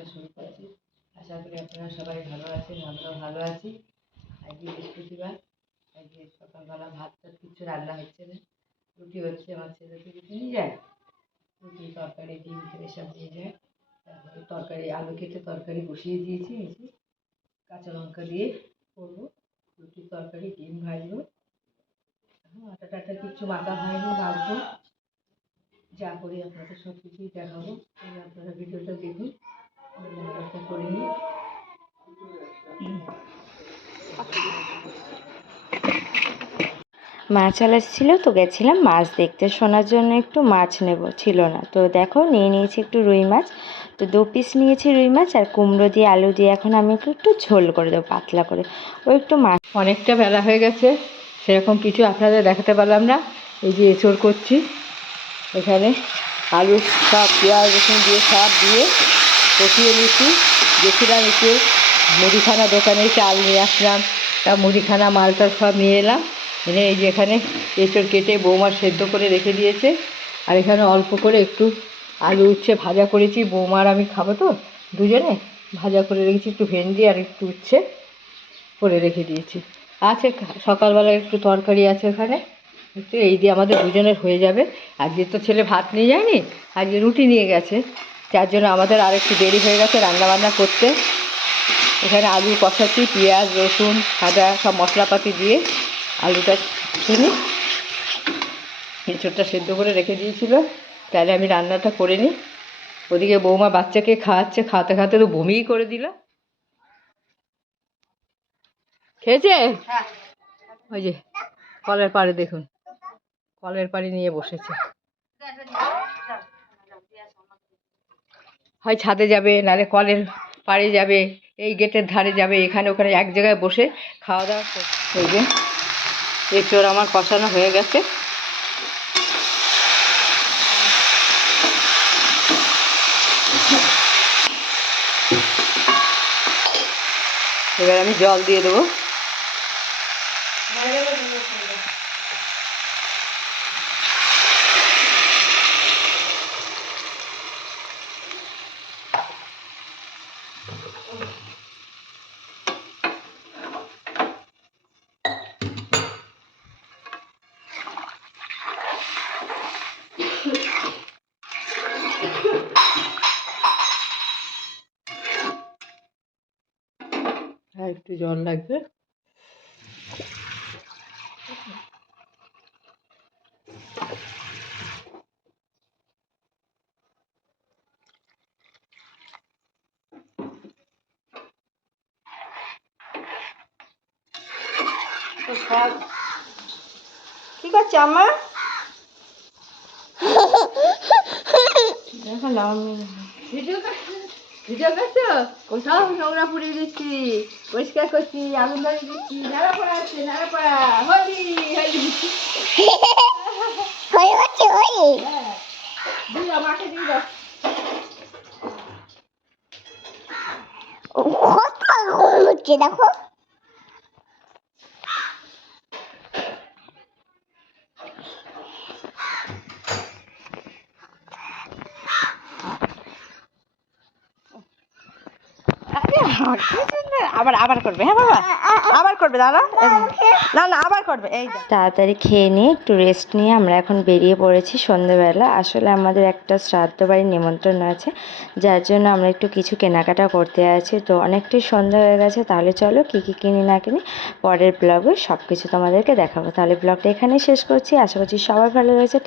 ব্লগটা শুরু করেছি। আশা করি আপনারা সবাই ভালো আছেন, আমরাও ভালো আছি। আজকে বৃহস্পতিবার, আজকে সকালবেলা ভাত টাত কিছু রান্না হচ্ছে না, রুটি হচ্ছে। আমার ছেলে তো রুটি নিয়ে যায়, রুটি তরকারি ডিম এসব নিয়ে যায়। তারপরে তরকারি আলু কেটে তরকারি বসিয়ে দিয়েছি, নিচে কাঁচা লঙ্কা দিয়ে করবো রুটির তরকারি, ডিম ভাজবো। আটা টাটা কিছু মাখা হয়নি, মাখবো। যা করি আপনাদের সব কিছুই দেখাবো, আপনারা ভিডিওটা দেখুন, করে নিই। মাছ আলা ছিল তো গেছিলাম মাছ দেখতে, শোনার জন্য একটু মাছ নেব ছিল না, তো দেখো নিয়ে নিয়েছি একটু রুই মাছ। তো 2 পিস নিয়েছি রুই মাছ, আর কুমড়ো দিয়ে আলু দিয়ে এখন আমি একটু ঝোল করে দেবো পাতলা করে। ও একটু মাছ, অনেকটা বেলা হয়ে গেছে, সেরকম কিছু আপনাদের দেখাতে পারলাম না। এই যে এঁচড় করছি, এখানে আলু সব পেঁয়াজ রসুন দিয়ে সব দিয়ে কষিয়ে নিচ্ছি। গেছিলাম একটু মুদিখানা দোকানে, চাল নিয়ে আসলাম, তা মুদিখানা মালটা সব নিয়ে এলাম, এনে এই যে এখানে এঁচড় কেটে বৌমা সেদ্ধ করে রেখে দিয়েছে। আর এখানে অল্প করে একটু আলু উচ্ছে ভাজা করেছি, বৌমার আমি খাবো তো দুজনে, ভাজা করে রেখেছি। একটু ভেন্ডি আর একটু উচ্ছে করে রেখে দিয়েছি। আছে সকালবেলা একটু তরকারি আছে ওখানে, একটু এই দিয়ে আমাদের দুজনের হয়ে যাবে। আজকে তো ছেলে ভাত নিয়ে যায়নি, আজকে রুটি নিয়ে গেছে, যার জন্য আমাদের আর একটু দেরি হয়ে গেছে রান্নাবান্না করতে। এখানে আলু কষাচ্ছি, পেঁয়াজ রসুন আদা সব মশলাপাতি দিয়ে আলুটা শুনি এঁচোড়টা সেদ্ধ করে রেখে দিয়েছিল, তাহলে আমি রান্নাটা করে নিই। ওদিকে বৌমা বাচ্চাকে খাওয়াচ্ছে, খাওয়াতে খাওয়াতে তো বমিই করে দিল। খেয়েছে? ওই যে কলের পাড়ে দেখুন, কলের পাড়ে নিয়ে বসেছে। হয় ছাদে যাবে, নাহলে কলের পাড়ে যাবে, এই গেটের ধারে যাবে, এখানে ওখানে এক জায়গায় বসে খাওয়া দাওয়া করছে। এই যে এঁচড় আমার কষানো হয়ে গেছে, এবার আমি জল দিয়ে দেবো। আর একটু জল লাগবে। কি করছে আমার? ভিডিও করছো? কোথাও নোংরা পুড়িয়ে দিচ্ছি, পরিষ্কার করছি, আগুন ধরিয়ে দিচ্ছি, নাড়া পড়া আছে, নাড়া পড়া হলি হলি। আমাকে দিয়ে দাও। দেখো আবার আবার করবে। হ্যাঁ বাবা, আবার করবে, দাঁড়া, না না আবার করবে। এই তাড়াতাড়ি খেয়ে নিয়ে একটু রেস্ট নিয়ে আমরা এখন বেরিয়ে পড়েছি সন্ধ্যেবেলা। আসলে আমাদের একটা শ্রাদ্ধ বাড়ির নিমন্ত্রণ আছে, যার জন্য আমরা একটু কিছু কেনাকাটা করতে আছি। তো অনেকটাই সন্ধ্যা হয়ে গেছে, তাহলে চলো কী কী কিনি না কিনি পরের ব্লগে সব কিছু তোমাদেরকে দেখাবো। তাহলে ব্লগটা এখানেই শেষ করছি, আশা করছি সবাই ভালো রয়েছে।